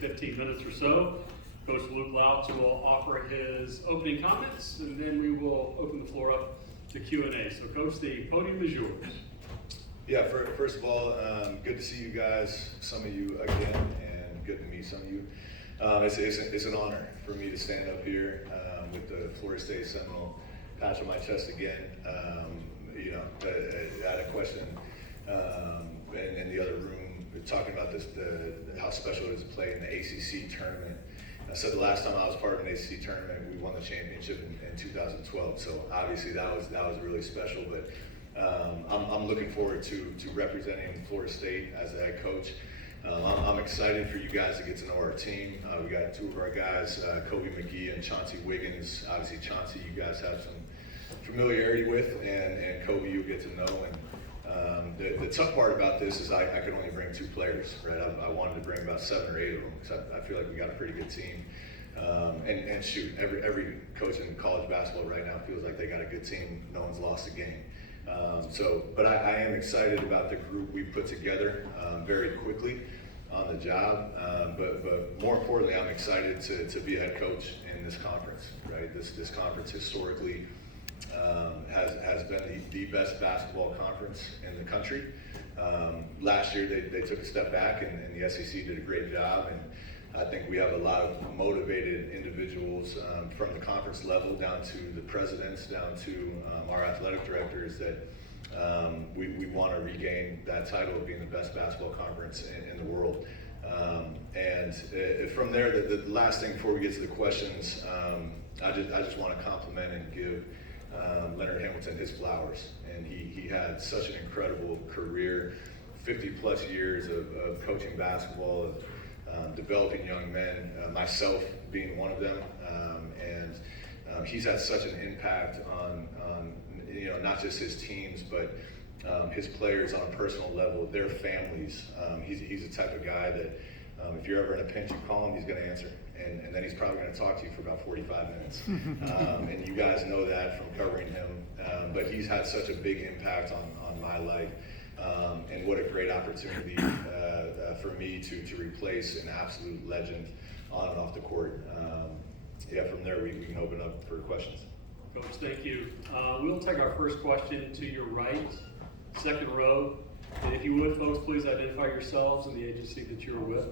15 minutes or so. Coach Luke Louch will offer his opening comments, and then we will open the floor up to Q&A. So, Coach, the podium is yours. Yeah, first of all, good to see you guys, some of you again, and good to meet some of you. It's an honor for me to stand up here with the Florida State Seminole patch on my chest again. I had a question in the other room talking about how special it is to play in the ACC tournament. I said the last time I was part of an ACC tournament, we won the championship in 2012. So obviously that was really special. But I'm looking forward to representing Florida State as a head coach. I'm excited for you guys to get to know our team. We got two of our guys, Kobe McGee and Chauncey Wiggins. Obviously Chauncey, you guys have some familiarity with, and Kobe you'll get to know. And the tough part about this is I could only bring 2 players, right? I wanted to bring about 7 or 8 of them because I feel like we got a pretty good team. And shoot, every coach in college basketball right now feels like they got a good team. No one's lost a game. But I am excited about the group we put together very quickly on the job. But more importantly, I'm excited to be a head coach in this conference, right? This conference historically has been the best basketball conference in the country. Last year they took a step back and the SEC did a great job, and I think we have a lot of motivated individuals from the conference level down to the presidents, down to our athletic directors that we want to regain that title of being the best basketball conference in the world. And from there, the last thing before we get to the questions, I just want to compliment and give Leonard Hamilton his flowers. And he had such an incredible career, 50 plus years of coaching basketball, of developing young men, myself being one of them. And he's had such an impact on not just his teams, but his players on a personal level, their families. He's the type of guy that if you're ever in a pinch, you call him, he's going to answer. And then he's probably going to talk to you for about 45 minutes. And you guys know that from covering him. But he's had such a big impact on my life. And what a great opportunity for me to replace an absolute legend on and off the court. From there we can open up for questions. Coach, thank you. We'll take our first question to your right, second row. And if you would, folks, please identify yourselves and the agency that you're with.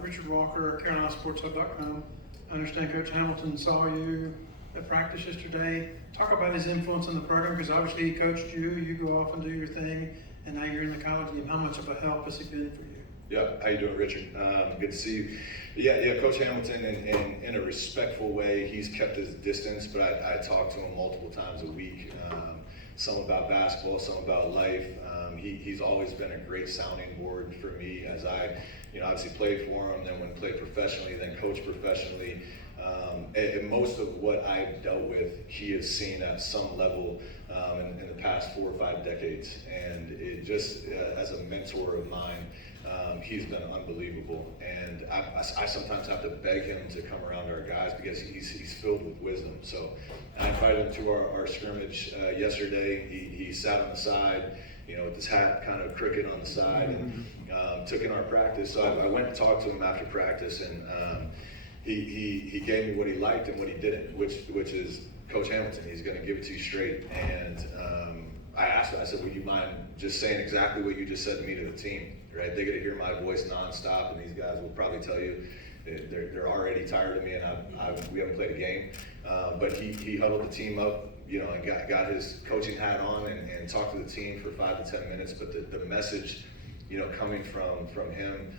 Richard Walker, CarolinaSportsHub.com. I understand Coach Hamilton saw you at practice yesterday. Talk about his influence on the program, because obviously he coached you. You go off and do your thing, and now you're in the college game. How much of a help has he been for you? Yeah, how you doing, Richard? Good to see you. Yeah, Coach Hamilton, in a respectful way, he's kept his distance, but I talk to him multiple times a week. Some about basketball, some about life. He's always been a great sounding board for me as I, obviously played for him, then when played professionally, then coached professionally. And most of what I've dealt with, he has seen at some level in the past 4 or 5 decades. And it just, as a mentor of mine, he's been unbelievable. And I sometimes have to beg him to come around our guys because he's filled with wisdom. So I invited him to our scrimmage yesterday. He sat on the side, with his hat kind of crooked on the side, and took in our practice. So I went and talked to him after practice, and he gave me what he liked and what he didn't, which is Coach Hamilton. He's going to give it to you straight. And I asked him, I said, would you mind just saying exactly what you just said to me to the team, right? They get to hear my voice nonstop, and these guys will probably tell you they're already tired of me, and we haven't played a game. But he huddled the team up, and got his coaching hat on and talked to the team for 5 to 10 minutes. But the message, coming from him,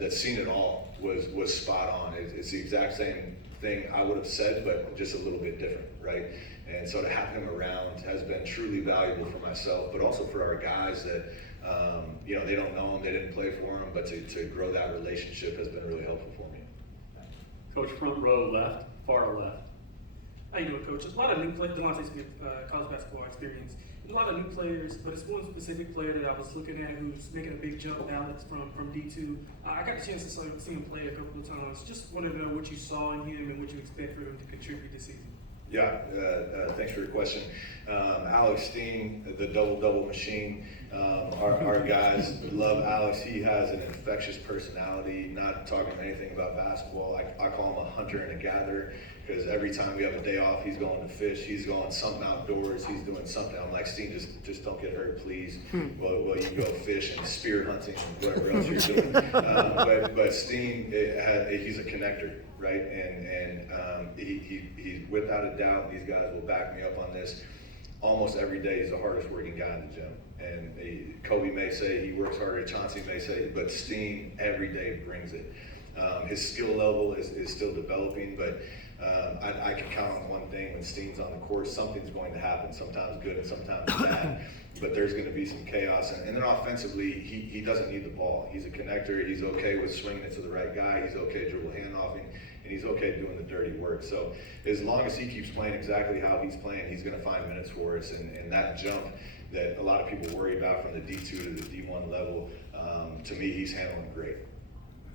that's seen it all was spot on. It's the exact same thing I would have said, but just a little bit different, right? And so to have him around has been truly valuable for myself, but also for our guys that, they don't know him, they didn't play for him, but to grow that relationship has been really helpful for me. Coach, front row left, far left. How you doing, Coach? A lot of new players, Delonte Smith, college basketball experience. A lot of new players, but it's one specific player that I was looking at who's making a big jump, Alex, from D2. I got the chance to see him play a couple of times. Just wanted to know what you saw in him and what you expect for him to contribute this season. Yeah, thanks for your question. Alex Steen, the double machine. Our guys love Alex. He has an infectious personality, not talking anything about basketball. I call him a hunter and a gatherer, because every time we have a day off, he's going to fish, he's going something outdoors, he's doing something. I'm like, Steen, just don't get hurt, please. Well, you can go fish and spear hunting and whatever else you're doing. But Steen, he's a connector, right? And he without a doubt, these guys will back me up on this. Almost every day, he's the hardest working guy in the gym. And Kobe may say he works harder, Chauncey may say, but Steen every day brings it. His skill level is still developing, but I can count on one thing: when Steen's on the court, something's going to happen, sometimes good and sometimes bad, but there's going to be some chaos. And then offensively, he doesn't need the ball. He's a connector. He's okay with swinging it to the right guy. He's okay dribble handoffing, and he's okay doing the dirty work. So as long as he keeps playing exactly how he's playing, he's going to find minutes for us. And that jump that a lot of people worry about from the D2 to the D1 level, to me, he's handling great.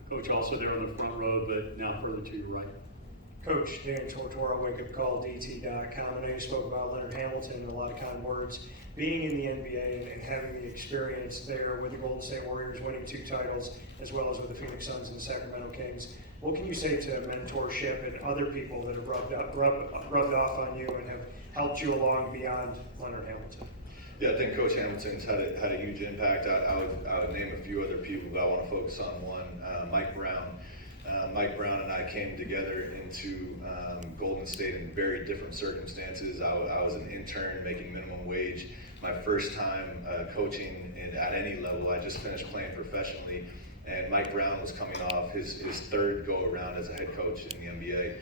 Coach, also there on the front row, but now further to your right. Coach Dan Tortora, wakeupcalldt.com. I know you spoke about Leonard Hamilton, a lot of kind words. Being in the NBA and having the experience there with the Golden State Warriors, winning 2 titles, as well as with the Phoenix Suns and the Sacramento Kings, what can you say to mentorship and other people that have rubbed off on you and have helped you along beyond Leonard Hamilton? Yeah, I think Coach Hamilton's had a huge impact. I would name a few other people, but I want to focus on one, Mike Brown. Mike Brown and I came together into Golden State in very different circumstances. I was an intern making minimum wage. My first time coaching at any level. I just finished playing professionally, and Mike Brown was coming off his third go-around as a head coach in the NBA.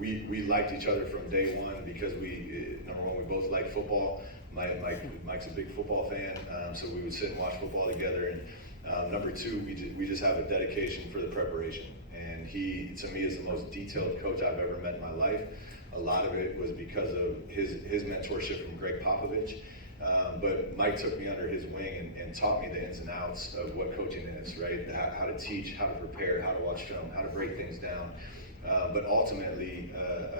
We liked each other from day one because number one, we both liked football. Mike's a big football fan, so we would sit and watch football together. And number two, we just have a dedication for the preparation. And he, to me, is the most detailed coach I've ever met in my life. A lot of it was because of his mentorship from Greg Popovich. But Mike took me under his wing and taught me the ins and outs of what coaching is, right? How to teach, how to prepare, how to watch film, how to break things down. But ultimately,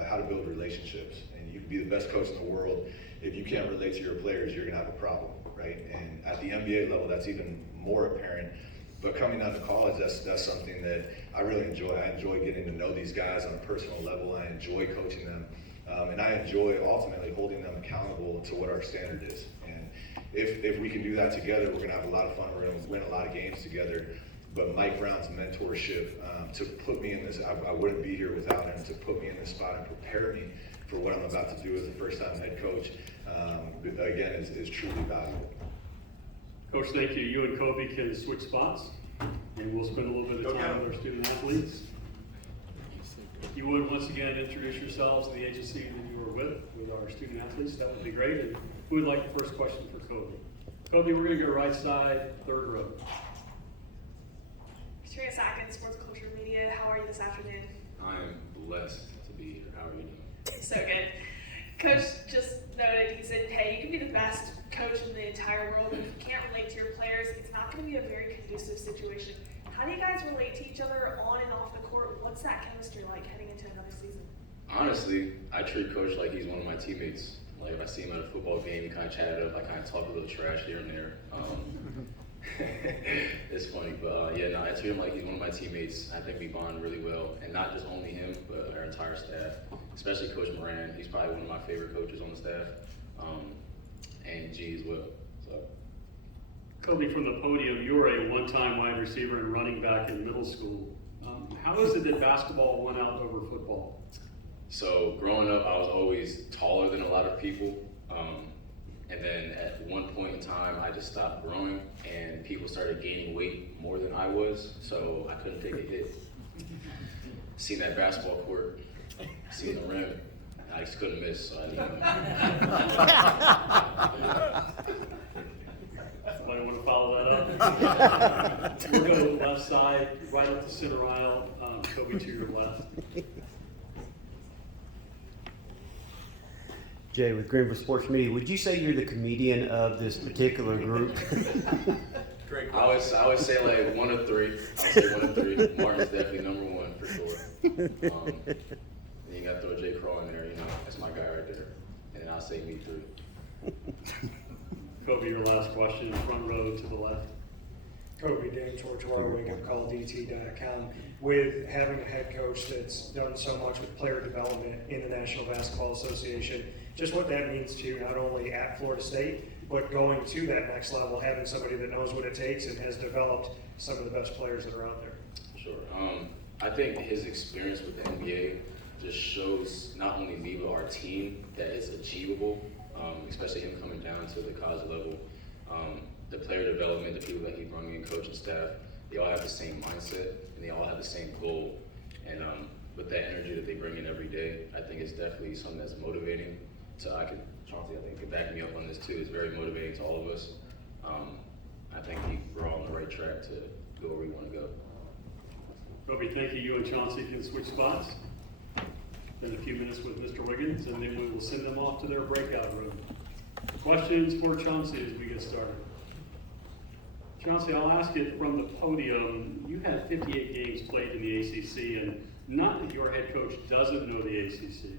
how to build relationships. And you can be the best coach in the world. If you can't relate to your players, you're going to have a problem, right? And at the NBA level, that's even more apparent. But coming down to college, that's something that I really enjoy. I enjoy getting to know these guys on a personal level. I enjoy coaching them. And I enjoy ultimately holding them accountable to what our standard is. And if we can do that together, we're going to have a lot of fun. We're going to win a lot of games together. But Mike Brown's mentorship to put me in this, I wouldn't be here without him, to put me in this spot and prepare me for what I'm about to do as a first-time head coach, again, is truly valuable. Coach, thank you. You and Kobe can switch spots, and we'll spend a little bit of time with our student athletes. If you would once again introduce yourselves and the agency that you were with our student athletes, that would be great. And who would like the first question for Kobe? Kobe, we're going to go right side, third row. Victoria Sackett, Sports Culture Media. How are you this afternoon? I am blessed to be here. How are you doing? So good. Coach just noted, he said, hey, you can be the best coach in the entire world, but if you can't relate to your players, it's not going to be a very conducive situation. How do you guys relate to each other on and off the court? What's that chemistry like heading into another season? Honestly, I treat Coach like he's one of my teammates. Like, if I see him at a football game, we kind of chat it up. I kind of talk a little trash here and there. It's funny, but yeah, no, I treat him like he's one of my teammates. I think we bond really well, and not just only him, but our entire staff, especially Coach Moran. He's probably one of my favorite coaches on the staff, and G as well. So. Kobe, from the podium, you were a one-time wide receiver and running back in middle school. How is it that basketball won out over football? So growing up, I was always taller than a lot of people. And then at one point in time, I just stopped growing and people started gaining weight more than I was. So I couldn't take a hit. Seen that basketball court, seen the rim, I just couldn't miss. So I didn't Somebody want to follow that up? We'll go to the left side, right up the center aisle. Kobe, to your left. Jay, with Greenville Sports Media, would you say you're the comedian of this particular group? I would say like 1 of 3. I would say 1 of 3. Martin's definitely number 1 for sure. Then you got to throw J. Crawl in there. You know, I say me 3. Kobe, your last question, front row to the left. Kobe, Dan Tortora, wakeupcalldt.com. With having a head coach that's done so much with player development in the National Basketball Association, just what that means to you, not only at Florida State, but going to that next level, having somebody that knows what it takes and has developed some of the best players that are out there. Sure. I think his experience with the NBA just shows not only me but our team that it's achievable, especially him coming down to the college level. The player development, the people that he brought in, coaching staff, they all have the same mindset and they all have the same goal. And with that energy that they bring in every day, I think it's definitely something that's motivating. Chauncey, I think, could back me up on this too. It's very motivating to all of us. I think we're all on the right track to go where we want to go. Kobe, thank you. You and Chauncey can switch spots. Then a few minutes with Mr. Wiggins, and then we will send them off to their breakout room. Questions for Chauncey as we get started? Chauncey, I'll ask it from the podium. You had 58 games played in the ACC, and not that your head coach doesn't know the ACC,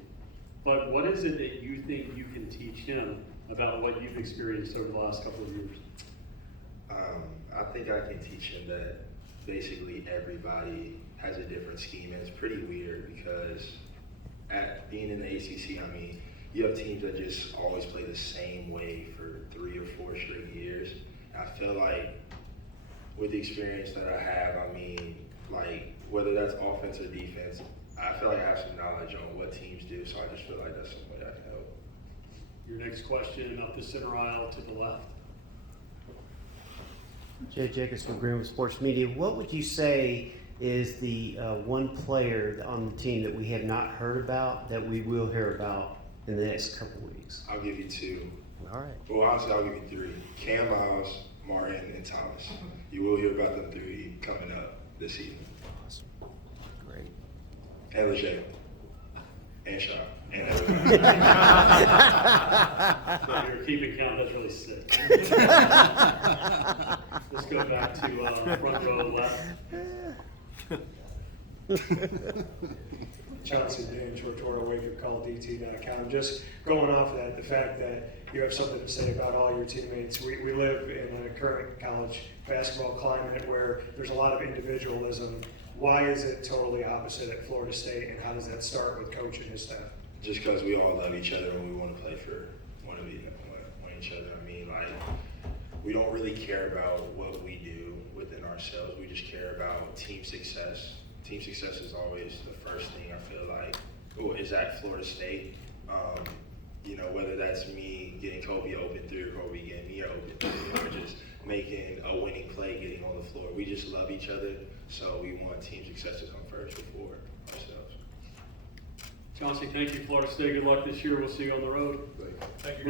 but what is it that you think you can teach him about what you've experienced over the last couple of years? I think I can teach him that basically everybody has a different scheme, and it's pretty weird because at being in the ACC, I mean, you have teams that just always play the same way for 3 or 4 straight years. I feel like with the experience that I have, I mean, like whether that's offense or defense, I feel like I have some knowledge on what teams do, so I just feel like that's some way I can help. Your next question up the center aisle to the left. Jay Jacobs from Greenwood Sports Media. What would you say is the one player on the team that we have not heard about that we will hear about in the next couple of weeks? I'll give you 2. All right. Well, honestly, I'll give you 3. Cam Miles, Martin, and Thomas. You will hear about them 3 coming up this season. Awesome. Great. And Lejay. And Shaw. And So you're keeping count, that's really sick. Let's go back to front row left. Chauncey, Dan Tortora, wakeupcalldt.com. Just going off of that, the fact that you have something to say about all your teammates. We live in a current college basketball climate where there's a lot of individualism. Why is it totally opposite at Florida State, and how does that start with coach and his staff? just because we all love each other and we want to play for one each other. I mean, like, we don't really care about what we do within ourselves. We just care about team success. Team success is always the first thing I feel like. Is at Florida State. You know, whether that's me getting Kobe open three or Kobe getting me open three, or just making a winning play, getting on the floor. We just love each other, so we want team success to come first before ourselves. Chauncey, thank you. Florida State, good luck this year. We'll see you on the road. Thank you.